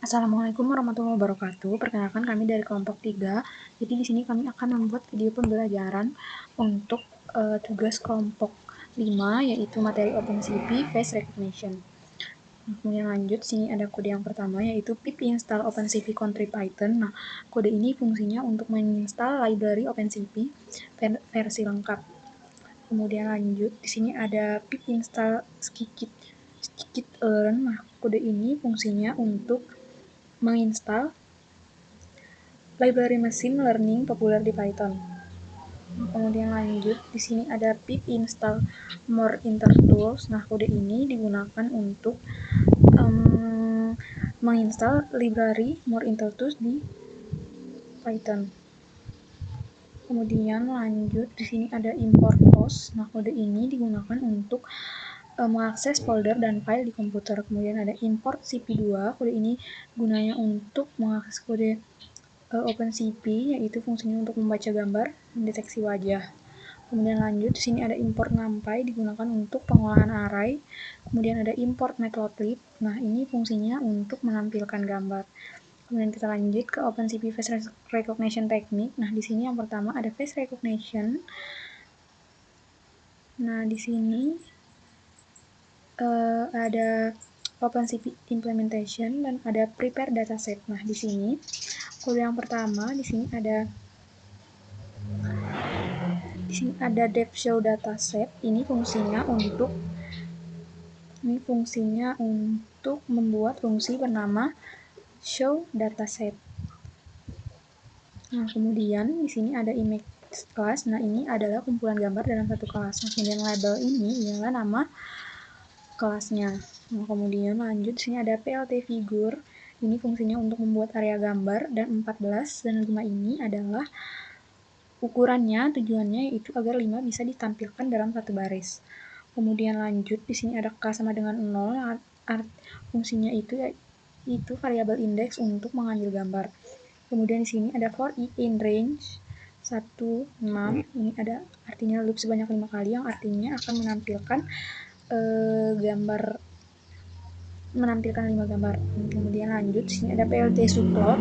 Assalamualaikum warahmatullahi wabarakatuh. Perkenalkan kami dari kelompok 3. Jadi di sini kami akan membuat video pembelajaran untuk tugas kelompok 5 yaitu materi OpenCV Face Recognition. Kemudian lanjut, sini ada kode yang pertama yaitu pip install OpenCV Country Python. Nah, kode ini fungsinya untuk menginstal library OpenCV versi lengkap. Kemudian lanjut, di sini ada pip install scikit-learn. Nah, kode ini fungsinya untuk menginstal library machine learning populer di Python. Kemudian lanjut, di sini ada pip install more intertools. Nah, kode ini digunakan untuk menginstal library more intertools di Python. Kemudian lanjut, di sini ada import host. Nah, kode ini digunakan untuk mengakses folder dan file di komputer. Kemudian ada import cp2. Kode ini gunanya untuk mengakses kode OpenCV, yaitu fungsinya untuk membaca gambar, mendeteksi wajah. Kemudian lanjut, di sini ada import numpy digunakan untuk pengolahan array. Kemudian ada import matplotlib. Nah, ini fungsinya untuk menampilkan gambar. Kemudian kita lanjut ke OpenCV Face Recognition Technique. Nah, di sini yang pertama ada Face Recognition. Nah, di sini ada OpenCV Implementation dan ada Prepare Dataset. Nah, di sini kode yang pertama di sini ada depth show dataset. Ini fungsinya untuk membuat fungsi bernama show dataset. Nah, kemudian di sini ada image class. Nah, ini adalah kumpulan gambar dalam satu kelas. Nah, kemudian label ini ialah nama kelasnya. Nah, kemudian lanjut di sini ada plt figure. Ini fungsinya untuk membuat area gambar, dan 14 dan 5 ini adalah ukurannya, tujuannya yaitu agar 5 bisa ditampilkan dalam satu baris. Kemudian lanjut, di sini ada k sama dengan 0. Fungsinya itu variabel indeks untuk mengambil gambar. Kemudian di sini ada for i in range 1, 6. Ini ada artinya loop sebanyak 5 kali, yang artinya akan menampilkan 5 gambar. Kemudian lanjut, di sini ada plt subplot.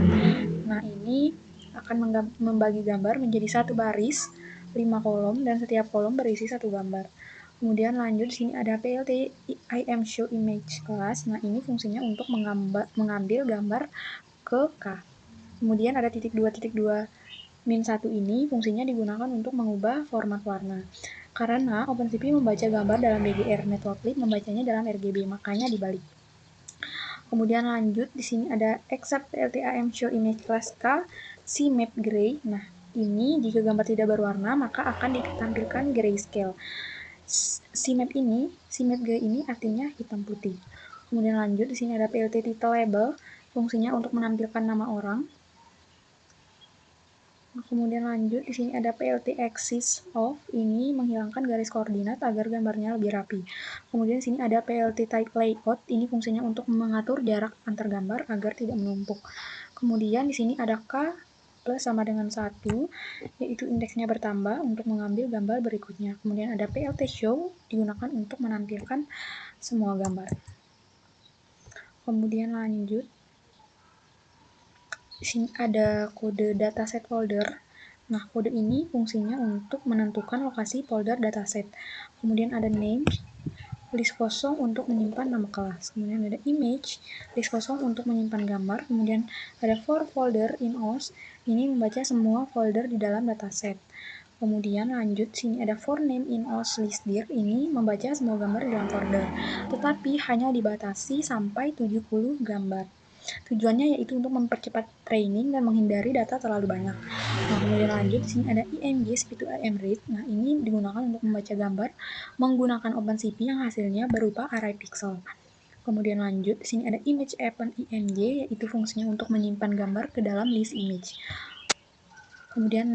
Nah, ini akan membagi gambar menjadi satu baris, 5 kolom, dan setiap kolom berisi satu gambar. Kemudian lanjut, di sini ada plt imshow_image class. Nah, ini fungsinya untuk mengambil gambar ke K. Kemudian ada titik 2 min 1 ini fungsinya digunakan untuk mengubah format warna. Karena OpenCV membaca gambar dalam DGR, matplotlib membacanya dalam RGB, makanya dibalik. Kemudian lanjut, di sini ada except plt imshow_image class K cmap gray. Nah, ini jika gambar tidak berwarna maka akan ditampilkan grayscale. Cmap gray ini artinya hitam putih. Kemudian lanjut, di sini ada plt title label, fungsinya untuk menampilkan nama orang. Kemudian lanjut, di sini ada plt axis off, ini menghilangkan garis koordinat agar gambarnya lebih rapi. Kemudian di sini ada plt type layout, ini fungsinya untuk mengatur jarak antar gambar agar tidak menumpuk. Kemudian di sini ada k plus sama dengan 1, yaitu indeksnya bertambah untuk mengambil gambar berikutnya. Kemudian ada plt show, digunakan untuk menampilkan semua gambar. Kemudian lanjut, di sini ada kode dataset folder. Nah, kode ini fungsinya untuk menentukan lokasi folder dataset. Kemudian ada name, list kosong untuk menyimpan nama kelas. Kemudian ada image, list kosong untuk menyimpan gambar. Kemudian ada for folder in OS, ini membaca semua folder di dalam dataset. Kemudian lanjut, sini ada for name in OS list dir, ini membaca semua gambar di dalam folder, tetapi hanya dibatasi sampai 70 gambar. Tujuannya yaitu untuk mempercepat training dan menghindari data terlalu banyak. Nah, kemudian lanjut, di sini ada img speed_to_imread. Nah, ini digunakan untuk membaca gambar menggunakan OpenCV yang hasilnya berupa array pixel. Kemudian lanjut, di sini ada image event img, yaitu fungsinya untuk menyimpan gambar ke dalam list image. Kemudian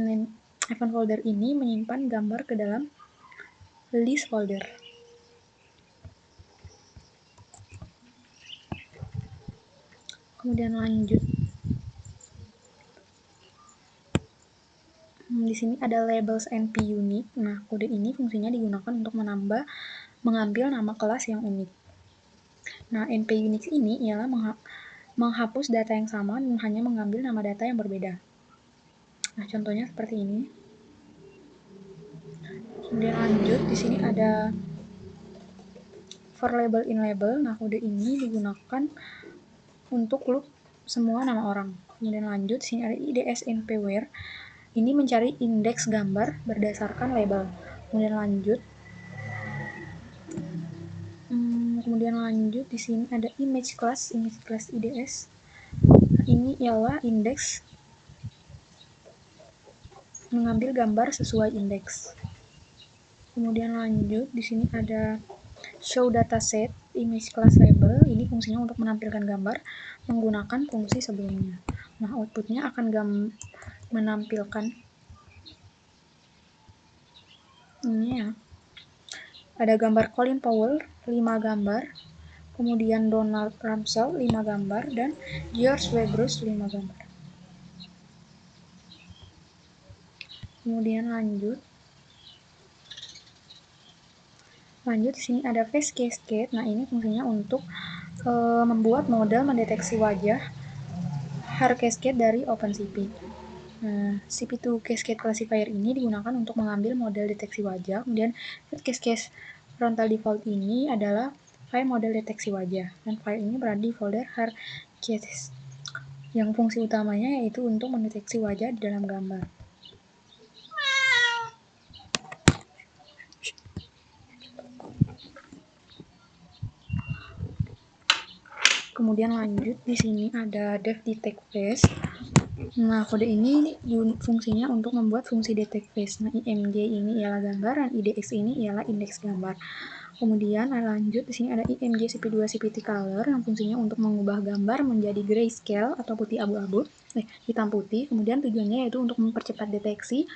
event folder ini menyimpan gambar ke dalam list folder. Kemudian lanjut, di sini ada labels np unique. Nah, kode ini fungsinya digunakan untuk mengambil nama kelas yang unik. Nah, np unique ini ialah menghapus data yang sama dan hanya mengambil nama data yang berbeda. Nah, contohnya seperti ini. Kemudian lanjut, di sini ada for label in label. Nah, kode ini digunakan untuk loop semua nama orang. Kemudian lanjut, di sini ada IDSNPWhere. Ini mencari indeks gambar berdasarkan label. Kemudian lanjut, di sini ada image class IDS. Nah, ini ialah indeks mengambil gambar sesuai indeks. Kemudian lanjut, di sini ada show dataset image class label. Ini fungsinya untuk menampilkan gambar menggunakan fungsi sebelumnya. Nah, outputnya akan menampilkan ini ya. Ada gambar Colin Powell 5 gambar, kemudian Donald Rumsfeld 5 gambar, dan George W. Bush 5 gambar. Kemudian lanjut di sini ada face cascade. Nah, ini fungsinya untuk membuat model mendeteksi wajah hair cascade dari OpenCV. Nah, CP2 Cascade Classifier ini digunakan untuk mengambil model deteksi wajah. Kemudian Cascade Frontal Default ini adalah file model deteksi wajah. Dan file ini berada di folder hair cases, yang fungsi utamanya yaitu untuk mendeteksi wajah di dalam gambar. Kemudian lanjut, di sini ada def detect face. Nah, kode ini fungsinya untuk membuat fungsi detect face. Nah, IMG ini ialah gambar dan IDX ini ialah indeks gambar. Kemudian lanjut, di sini ada IMG CP2 CPT color yang fungsinya untuk mengubah gambar menjadi grayscale atau putih abu-abu, hitam putih. Kemudian tujuannya yaitu untuk mempercepat deteksi,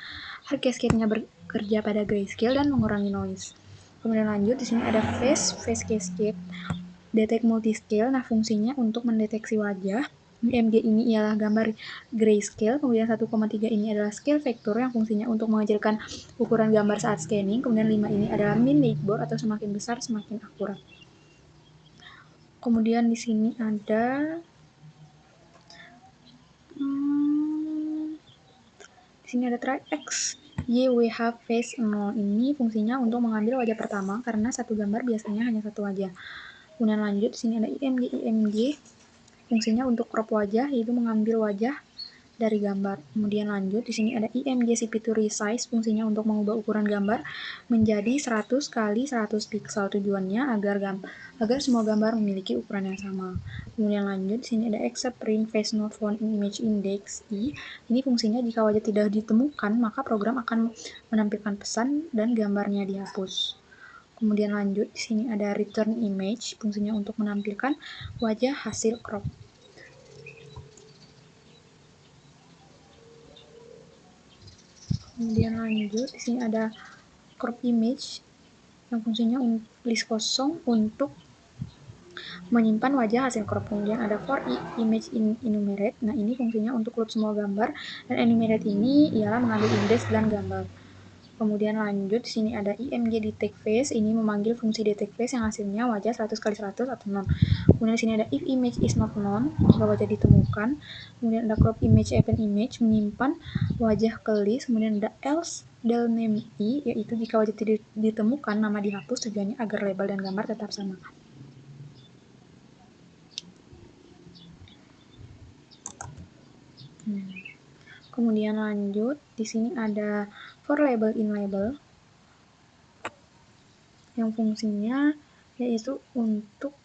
hair cascade-nya bekerja pada grayscale dan mengurangi noise. Kemudian lanjut, di sini ada face cascade detect multiscale. Nah, fungsinya untuk mendeteksi wajah. IMG ini ialah gambar grayscale, kemudian 1,3 ini adalah scale factor yang fungsinya untuk mengecilkan ukuran gambar saat scanning, kemudian 5 ini adalah min leadboard atau semakin besar semakin akurat. Kemudian di sini ada try X YWH face 0. Ini fungsinya untuk mengambil wajah pertama karena satu gambar biasanya hanya satu wajah. Kemudian lanjut, di sini ada IMG fungsinya untuk crop wajah, yaitu mengambil wajah dari gambar. Kemudian lanjut, di sini ada IMG CP2 resize, fungsinya untuk mengubah ukuran gambar menjadi 100 kali 100 pixel. Tujuannya agar semua gambar memiliki ukuran yang sama. Kemudian lanjut, di sini ada accept print face not found in image index I. Ini fungsinya jika wajah tidak ditemukan, maka program akan menampilkan pesan dan gambarnya dihapus. Kemudian lanjut, di sini ada return image, fungsinya untuk menampilkan wajah hasil crop. Kemudian lanjut, di sini ada crop image yang fungsinya list kosong untuk menyimpan wajah hasil crop. Kemudian ada for image enumerate. Nah, ini fungsinya untuk load semua gambar, dan enumerate ini ialah mengambil indeks dan gambar. Kemudian lanjut, di sini ada IMG detect face. Ini memanggil fungsi detect face yang hasilnya wajah 100 kali 100 atau non. Kemudian di sini ada if image is not known, jika wajah ditemukan. Kemudian ada crop image append image, menyimpan wajah ke list. Kemudian ada else del name I, yaitu jika wajah tidak ditemukan, nama dihapus, tujuannya agar label dan gambar tetap sama. Kemudian lanjut, di sini ada for label in label yang fungsinya yaitu untuk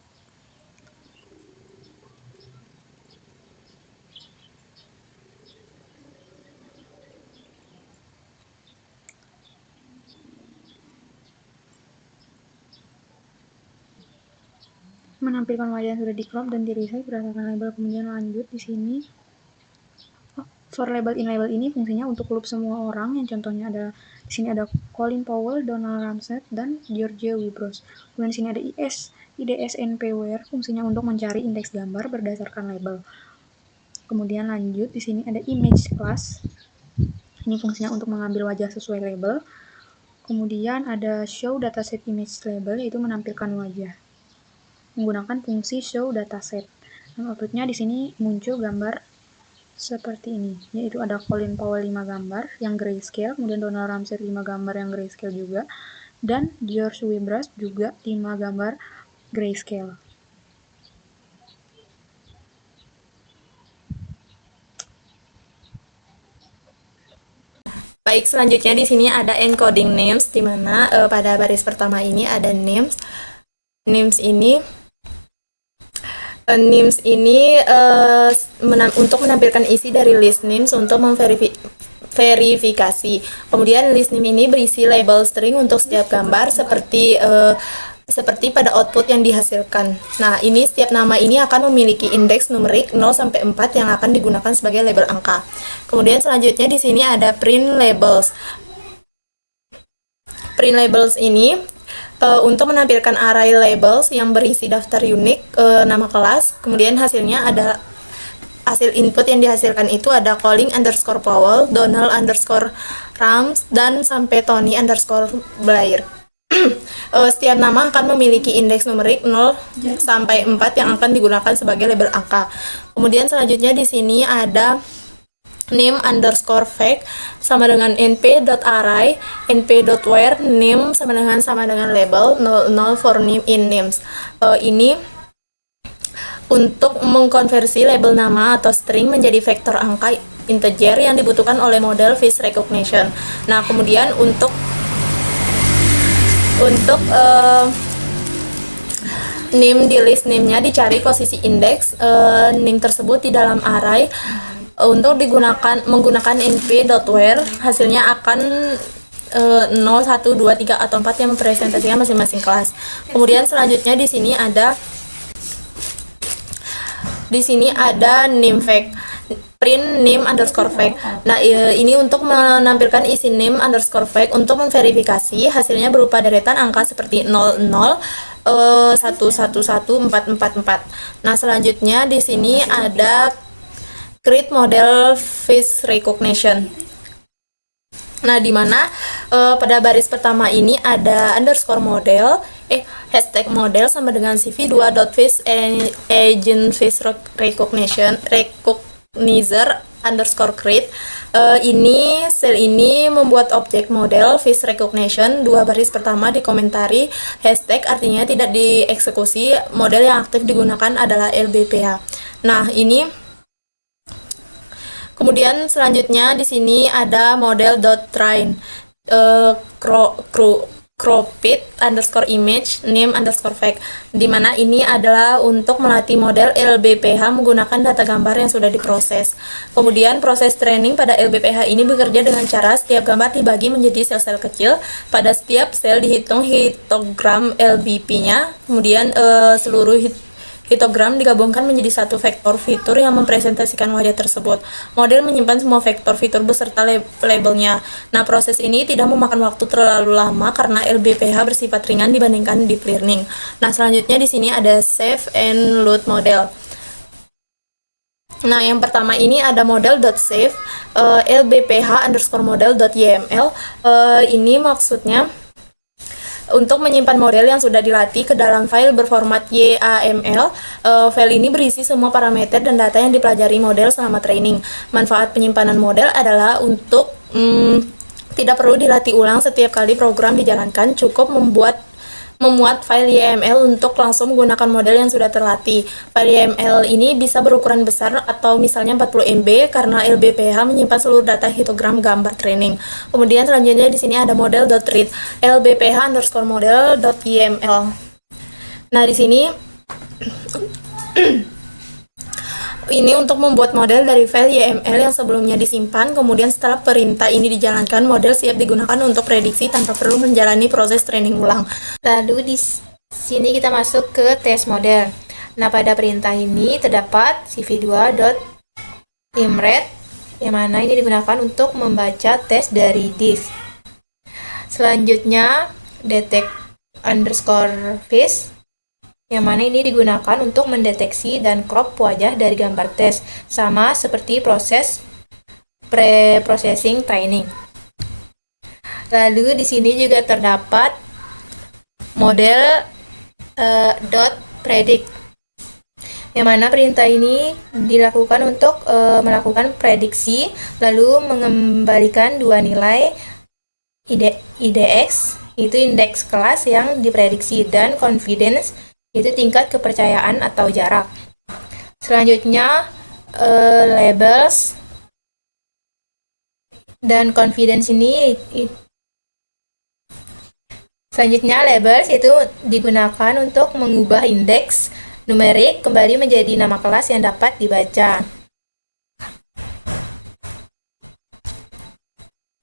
menampilkan wajah yang sudah di crop dan di resize berdasarkan label. Kemudian lanjut, di sini for label in label ini fungsinya untuk loop semua orang, yang contohnya ada di sini ada Colin Powell, Donald Rumsfeld, dan George W. Bush. Kemudian di sini ada IDSNPWhere, fungsinya untuk mencari indeks gambar berdasarkan label. Kemudian lanjut, di sini ada image class. Ini fungsinya untuk mengambil wajah sesuai label. Kemudian ada show dataset image label, yaitu menampilkan wajah menggunakan fungsi show dataset. Dan outputnya di sini muncul gambar seperti ini, yaitu ada Colin Powell 5 gambar yang grayscale, kemudian Donald Rumsfeld 5 gambar yang grayscale juga, dan George Weibrush juga 5 gambar grayscale. Baik, selanjutnya di sini ada encoding names, di mana pada baris pertama ini ada names. Names ini untuk menampilkan isi dari list names untuk verifikasi. Kemudian list name ini berisi label string untuk setiap gambar seperti pada output yang dihasilkan. Nah, ini setiap nama ini akan memiliki indeks numerik 0 sampai 4 yang akan digunakan sebagai label angka. Kemudian selanjutnya di sini ada print labels. Print labels ini untuk menampilkan array labels yang berisi daftar unik nama kelas. Kemudian hasilnya ada hasil input yang dihasilkan itu ada Colin underscore Powell, Donald underscore Rams, dan sampai Tony underscore Blair. Setiap nama akan memiliki indeks numerik 0 sampai 4 yang akan digunakan sebagai label angka. Kemudian selanjutnya di sini ada name underscore fake sama dengan np.array, np.where name sama dengan label 00 for name in names. Ini untuk mengkonversi label nama atau string menjadi vektor angka integer yang dibutuhkan oleh model face recognition. Nah, kemudian untuk name di list name-nya dicari posisi indeks name tersebut di dalam array. Untuk menggunakan np.where hasilnya akan 0, 1, 2, 3 atau 4 yang mempresentasikan masing-masing kelas. Kemudian selanjutnya di sini ada name fake, print name underscore fake. Nah, ini untuk menampilkan isi name underscore fake untuk memverifikasi hasilnya berupa deretan angka seperti 00, 111, 444. Nah, selanjutnya di sini ada create model face recognition. Nah, di mana pada baris pertama ini ada underscore model, hashtag model sama dengan cv2.face agent face recognizer underscore create. Sel ini membuat objek model face recognition. Dua baris pertama dikomentari hashtag, artinya tidak dieksekusi. Model yang aktif digunakan adalah LBPH. Nah, ini kemudian selanjutnya di sini ada model.train cropped underscore image name underscore fake, di mana ini adalah untuk melatih model LBPH menggunakan data gambar yang sudah diproses. Kemudian proses training pada LBPH ini bekerja dengan cara setiap gambar dibagi menjadi sel-sel kecil. Pada setiap sel dihitung histogram LBP-nya, kemudian seluruh histogram digabungkan menjadi satu vektor fitur yang mempresentasikan wajah tersebut. Model menyimpan semua vektor fitur beserta labelnya. Nah, proses ini tidak memakan waktu terlalu lama karena LBPH bersifat ringan dibandingkan deep learning. Nah, selanjutnya di sini ada save and load model. Nah, yang pertama ini ada model.save lbph underscore model.yml. Ini maksudnya untuk menyimpan model yang sudah dilatih ke dalam file berformat YAML. File ini berisi semua parameter dan data yang dipelajari model selama training. Manfaat penyimpanan model adalah untuk tidak perlu dilatih ulang setiap kali program dijalankan, cukup memuat file YAML untuk langsung menggunakan model yang sudah terlatih. File YAML ini bisa berukuran besar atau misalnya 40 MB karena LBPH menyimpan seluruh data histogram gambar training. Kemudian selanjutnya di sini ada model.read lbph underscore model.yml. Nah, di sini ini untuk membuat model dari file YAML yang sebelumnya disimpan. Kemudian setelah perintah ini dijalankan, model siap digunakan untuk prediksi tanpa perlu menjalani proses training ulang. Lalu di sini kita masuk ke tes model. Nah, pada perintah ini terdapat cv2.imread yang mana ini digunakan untuk membaca tes dari disk. Selanjutnya detect underscore face yang mana ini digunakan untuk mendeteksi dan crop wajah dari gambar tes, sama seperti proses pre-processing training. Lalu di sini juga terdapat model predict. yang mana perintah ini dilakukan untuk melakukan prediksi, lalu mengembalikan dua nilai IDX, itu indeks kelas yang diprediksi, dan confidence, itu tingkat kepercayaan atau jarak. Selanjutnya, labels dan confidence ini selanjutnya labels itu digunakan untuk mengubah indeks numerik kembali menjadi nama kelas yang dapat dibaca.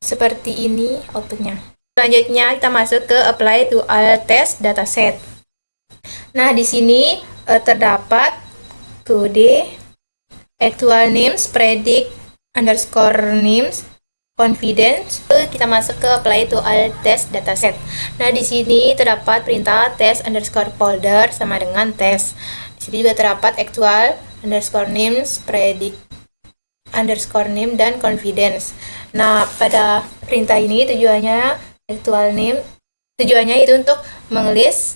Seperti ini outputnya. Selanjutnya kita masuk ke apply to all test dataset. Nah, di sini terdapat kode actual names, predict underscore names, confidence. Kita masuk ke apply to all test dataset. Nah, di sini terdapat perintah test underscore folder sama dengan test. Di sini juga terdapat actual underscore names, predict underscore name, dan confidence. Nah, pada perintah ini tujuannya actual name, tujuannya itu untuk mengelis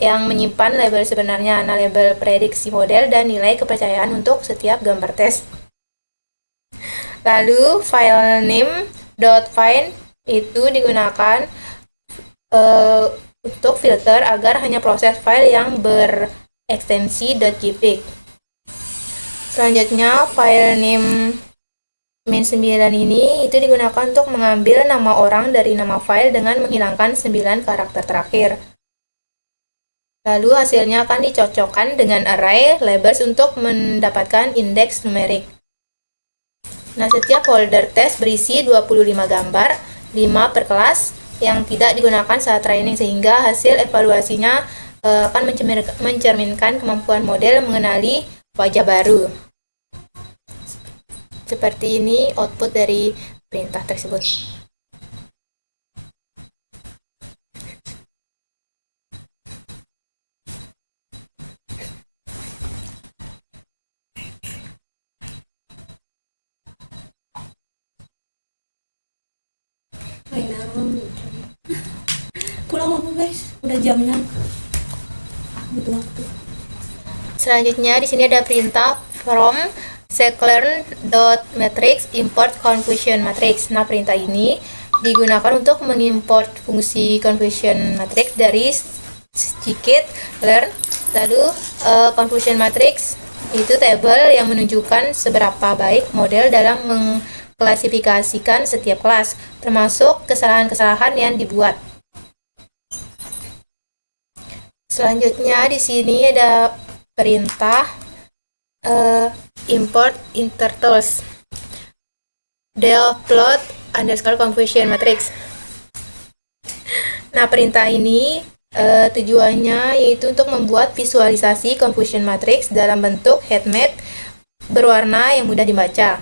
yang menyimpan label sebenarnya, nah label prediksi model dan nilai kepercayaan untuk setiap gambar tes. Lalu file name.find itu digunakan untuk filter agar hanya proses file yang berekstensi .jpeg. Selanjutnya file name min9 ini itu digunakan untuk mengambil nama orang dari nama file dengan menghilangkan 9 karakter terakhir. Lalu hasilnya akan dicocokkan dengan array labels untuk mendapatkan indeks numerik. Nah, setiap folder tes berisi 25 gambar, 5 per kelas, yang tidak digunakan saat training, sehingga hasil evaluasinya akan mencerminkan kemampuan model mengenali wajah baru. Seperti ini output dari perintah tersebut. Pulang aku guys, udah jamnya. Butuh waktu. Selanjutnya di sini ada perintah from sciklearn.matrix import confusion matrix. Nah, perintah ini digunakan untuk mengimport fungsi confusion matrix dari scikit-learn. Lalu confusion matrix itu tabel yang menunjukkan seberapa baik model dalam mengklasifikasikan setiap kelas, termasuk kesalahan-kesalahan yang dibuat. Selanjutnya di sini ada perintah import intertools delplot underscore confusion matrix. Nah, perintah ini tujuannya yaitu untuk membuat visualisasi confusion matrix dalam bentuk heatmap berwarna yang mudah dibaca.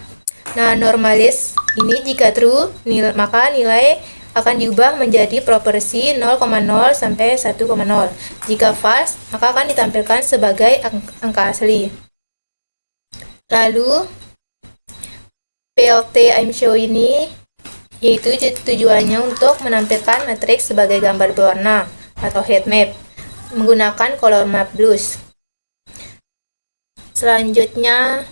Nah, normalis ini jika true, maka nilai akan diubah menjadi proporsi 0,0 sampai 1,0. Jika false, maka akan ditampilkan sebagai angka asli. Lalu PLT IMShow ini yaitu tujuannya untuk menampilkan matriks sebagai gambar berwarna atau heatmap menggunakan color map blues. Selanjutnya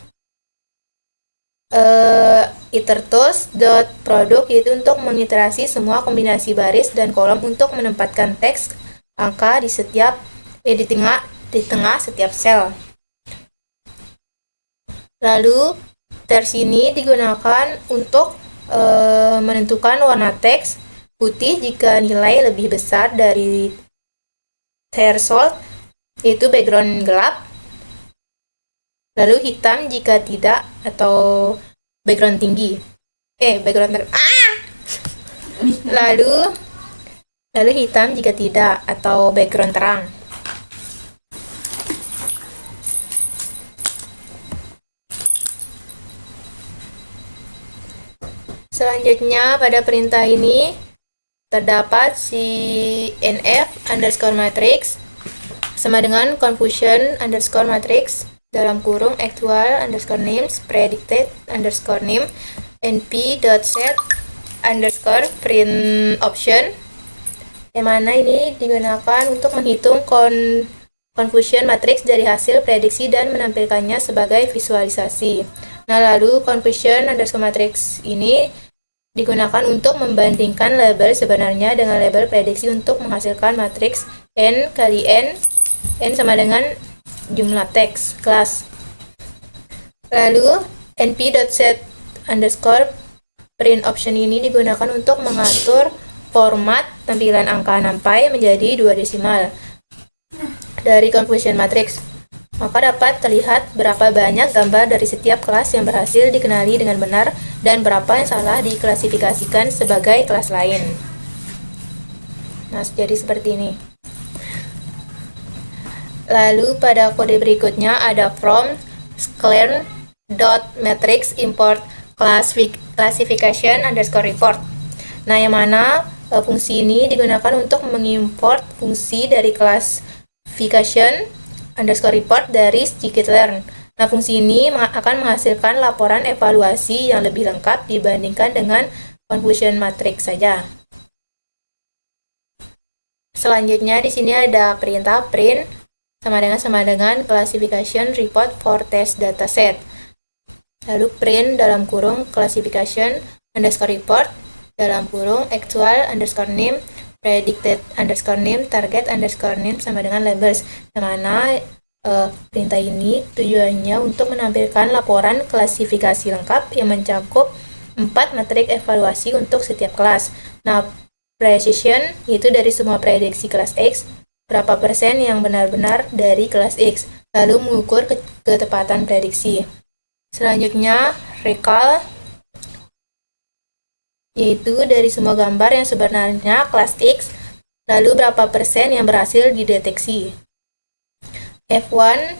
itertools.product yaitu untuk mengiterasi semua kombinasi baris dan kolom untuk menempatkan teks angka di tengah setiap sel. Lalu ters ini digunakan untuk menentukan warna teks putih jika nilai lebih besar dari threshold yaitu background gelap. Lalu hitam jika tidak atau background tinggi. Lalu hitam jika tidak atau background terang. Selanjutnya pada perintah ini terdapat CNF underscore matrix sama dengan confusion underscore matrix dalam kurung actual underscore names predicted underscore name np.set underscore print option, yang mana ini digunakan untuk menghitung confusion matrix dari hasil prediksi dan menampilkannya sebagai visualisasi. Nah, lalu confusion underscore matrix ini digunakan untuk membandingkan label sebenarnya dengan label prediksi untuk menghasilkan matriks n kali n sama dengan jumlah teks kelas. Lalu np.set underscore print option ini digunakan untuk mengatur format tampilan angka 6 pi menjadi 2 desimal dari confusion matrix. Maka dapat terlihat berapa banyak gambar dari setiap kelas yang berhasil dikenali dengan benar dan berapa yang salah diklasifikasikan sebagai kelas lain. Nah, jadi seperti ini. Lalu pada kode berikutnya ada from clear.matrix import classification underscore report. Nah, yang mana fungsi ini digunakan untuk mengimport fungsi dari classification underscore report dari scikit-learn. Nah, fungsi ini akan menghasilkan laporan evaluasi yang lebih lengkap dibandingkan dengan confusion matrix saja. Selanjutnya di sini ada perintah print sama dengan classification report for test dataset. Lalu print dalam kurung classification underscore report dalam kurung actual underscore name predicted underscore name target underscore name sama dengan labels, yang mana perintah ini tujuannya untuk menampilkan laporan klasifikasi lengkap yang mencakup 4 metrik evaluasi untuk setiap kelas. Nah, precision yaitu dari semua prediksi kelas X, berapa persen yang benar-benar dari kelas X, lalu mengukur ketepatan prediksi. Selanjutnya, recall yaitu dari semua gambar yang sebenarnya kelas X, lalu berapa persen yang berhasil dideteksi. F1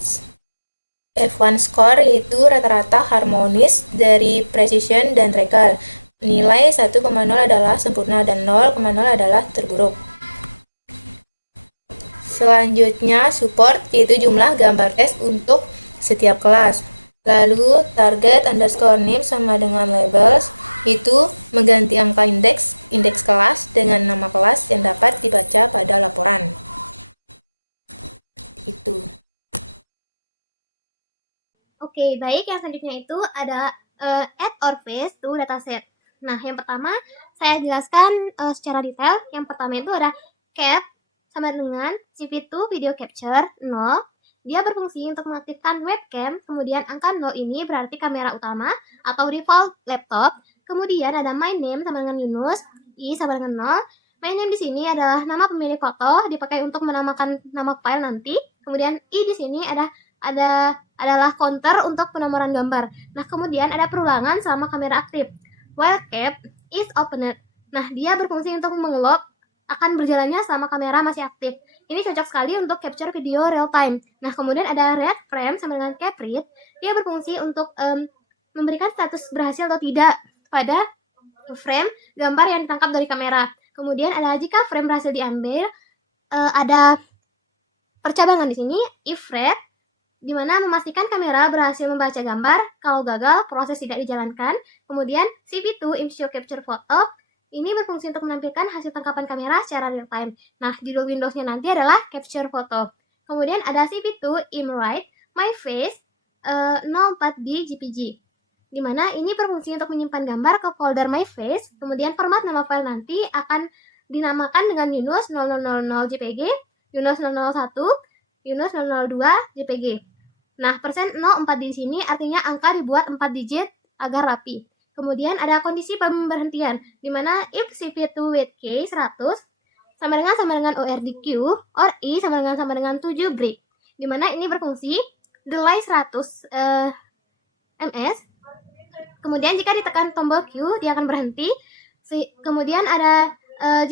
score yaitu rata-rata harmonis dari precision dan recall. Nilai 1,0 adalah sempurna dan 0,0 adalah terburuk. Selanjutnya support yaitu jumlah gambar tes untuk setiap kelas. Lalu target underscore name sama dengan labels itu mengganti angka indeks kelas dengan nama kelas yang dapat dibaca pada laporan. Itu. Oke, baik. Yang selanjutnya itu ada add or paste to dataset. Nah, yang pertama saya jelaskan secara detail. Yang pertama itu ada cap sama dengan CV2 video capture 0. Dia berfungsi untuk mengaktifkan webcam, kemudian angka 0 ini berarti kamera utama atau default laptop. Kemudian ada my name sama dengan Yunus, I sama dengan 0. My name di sini adalah nama pemilik foto, dipakai untuk menamakan nama file nanti. Kemudian I di sini adalah counter untuk penomoran gambar. Nah, kemudian ada perulangan selama kamera aktif. While cap is opened. Nah, dia berfungsi untuk mengelok akan berjalannya selama kamera masih aktif. Ini cocok sekali untuk capture video real time. Nah, kemudian ada read frame sama dengan cap read. Dia berfungsi untuk memberikan status berhasil atau tidak pada frame gambar yang ditangkap dari kamera. Kemudian ada jika frame berhasil diambil, ada percabangan di sini if read, di mana memastikan kamera berhasil membaca gambar. Kalau gagal, proses tidak dijalankan. Kemudian CV2 image show capture photo. Ini berfungsi untuk menampilkan hasil tangkapan kamera secara real time. Nah, judul Windows-nya nanti adalah capture photo. Kemudian ada CV2 imwrite my face 04B JPG. Di mana ini berfungsi untuk menyimpan gambar ke folder my face. Kemudian format nama file nanti akan dinamakan dengan Yunus 0000 JPG, Yunus 001, Yunus 002 JPG. Nah, persen 04 di sini artinya angka dibuat 4 digit agar rapi. Kemudian ada kondisi pemberhentian, di mana if CV2 with K 100 sama dengan ORDQ or I sama dengan 7 break. Di mana ini berfungsi delay 100 ms. Kemudian jika ditekan tombol Q, dia akan berhenti. Kemudian ada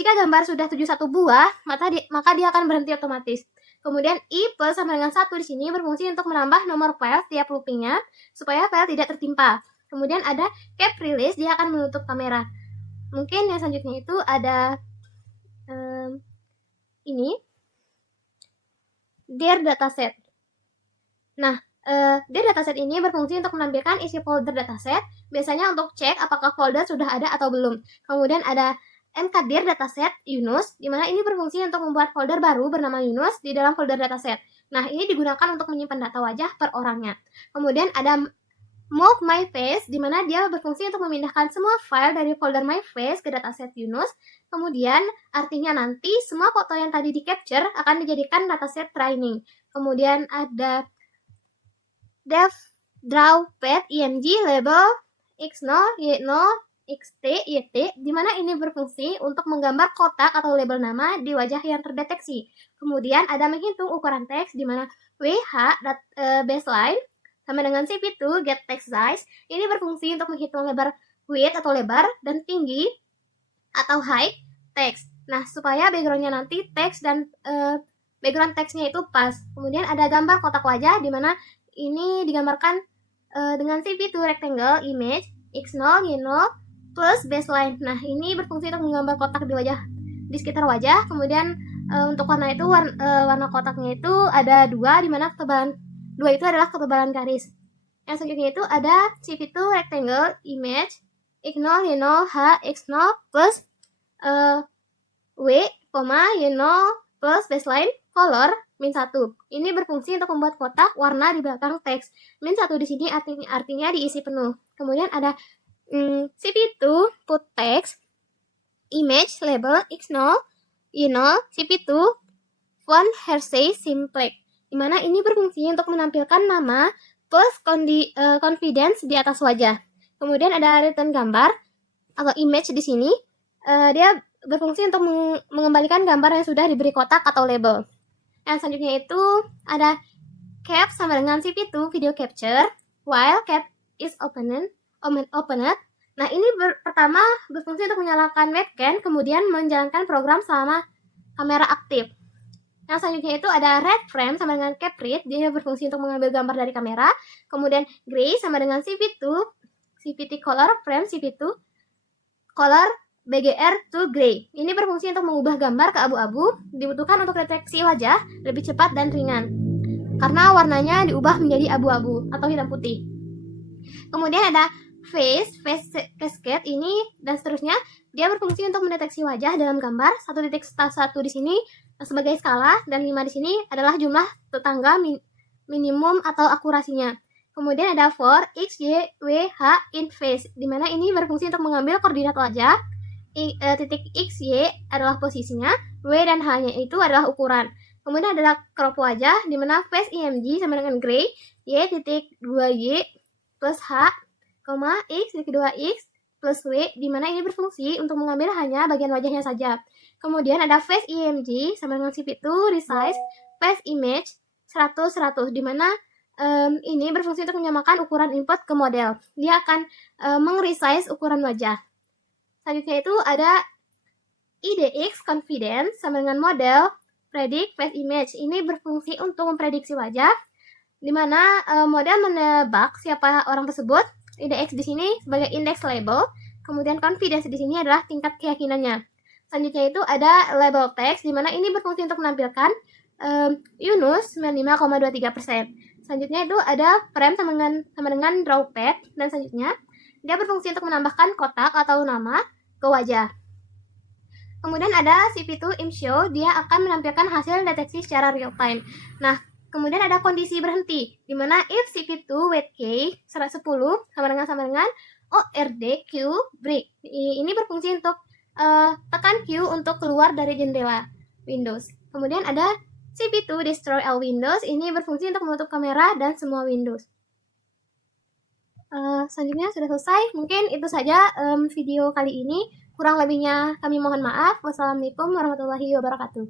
jika gambar sudah 71 buah, maka dia akan berhenti otomatis. Kemudian I plus sama dengan 1 di sini berfungsi untuk menambah nomor file setiap loopingnya supaya file tidak tertimpa. Kemudian ada cap release, dia akan menutup kamera. Mungkin yang selanjutnya itu ada ini dir dataset. Nah, dir dataset ini berfungsi untuk menampilkan isi folder dataset, biasanya untuk cek apakah folder sudah ada atau belum. Kemudian ada mkdir dataset Yunus, di mana ini berfungsi untuk membuat folder baru bernama Yunus di dalam folder dataset. Nah, ini digunakan untuk menyimpan data wajah per orangnya. Kemudian ada Move My Face, di mana dia berfungsi untuk memindahkan semua file dari folder My Face ke dataset Yunus. Kemudian, artinya nanti semua foto yang tadi di-capture akan dijadikan dataset training. Kemudian ada Dev Draw Pad IMG label X0, Y0, XT, YT, di mana ini berfungsi untuk menggambar kotak atau label nama di wajah yang terdeteksi. Kemudian ada menghitung ukuran teks, di mana WH baseline sama dengan CP2 get text size. Ini berfungsi untuk menghitung lebar width atau lebar dan tinggi atau height teks. Nah, supaya backgroundnya nanti teks dan background teksnya itu pas. Kemudian ada gambar kotak wajah, di mana ini digambarkan dengan CP2 rectangle image X0, Y0 plus baseline. Nah, ini berfungsi untuk menggambar kotak di sekitar wajah. Kemudian untuk warna itu warna kotaknya itu ada 2, di mana ketebalan 2 itu adalah ketebalan garis. Yang selanjutnya itu ada CP2 rectangle image X0, Y0, H, X0 plus W, Y0 plus baseline color -1. Ini berfungsi untuk membuat kotak warna di belakang teks. -1 di sini artinya diisi penuh. Kemudian ada CP2 put text image label X0, Y0, CP2 font Hershey simplex, di mana ini berfungsi untuk menampilkan nama plus confidence di atas wajah. Kemudian ada return gambar atau image di sini. Dia berfungsi untuk mengembalikan gambar yang sudah diberi kotak atau label. Yang selanjutnya itu ada cap sama dengan CP2 video capture while cap is opened. Nah, ini pertama berfungsi untuk menyalakan webcam, kemudian menjalankan program selama kamera aktif. Yang selanjutnya itu ada red frame sama dengan cap read, dia berfungsi untuk mengambil gambar dari kamera. Kemudian gray sama dengan CPT color frame CP2 color BGR to gray. Ini berfungsi untuk mengubah gambar ke abu-abu, dibutuhkan untuk deteksi wajah lebih cepat dan ringan, karena warnanya diubah menjadi abu-abu atau hitam putih. Kemudian ada face cascade ini dan seterusnya. Dia berfungsi untuk mendeteksi wajah dalam gambar. 1.1 di sini sebagai skala dan 5 di sini adalah jumlah tetangga minimum atau akurasinya. Kemudian ada for X, Y, W, H in face, di mana ini berfungsi untuk mengambil koordinat wajah. Titik X, Y adalah posisinya, W dan H-nya itu adalah ukuran. Kemudian adalah crop wajah, di mana face IMG sama dengan gray, Y titik 2Y plus H, X titik 2X plus W, di mana ini berfungsi untuk mengambil hanya bagian wajahnya saja. Kemudian ada face IMG sama dengan CP2 resize face image 100, di mana ini berfungsi untuk menyamakan ukuran input ke model. Dia akan meng-resize ukuran wajah. Selanjutnya itu ada IDX confidence sama dengan model predict face image. Ini berfungsi untuk memprediksi wajah, di mana model menebak siapa orang tersebut. IDX di sini sebagai index label. Kemudian confidence di sini adalah tingkat keyakinannya. Selanjutnya itu ada label text, di mana ini berfungsi untuk menampilkan Yunus 95,23%. Selanjutnya itu ada frame sama dengan draw pad, dan selanjutnya dia berfungsi untuk menambahkan kotak atau nama ke wajah. Kemudian ada CP2 ImShow, dia akan menampilkan hasil deteksi secara real time. Nah, kemudian ada kondisi berhenti, di mana if CP2 wait K 10 sama dengan ORD Q break. Ini berfungsi untuk tekan Q untuk keluar dari jendela Windows. Kemudian ada CP2 destroy all Windows, ini berfungsi untuk menutup kamera dan semua Windows. Selanjutnya sudah selesai. Mungkin itu saja video kali ini. Kurang lebihnya kami mohon maaf. Wassalamualaikum warahmatullahi wabarakatuh.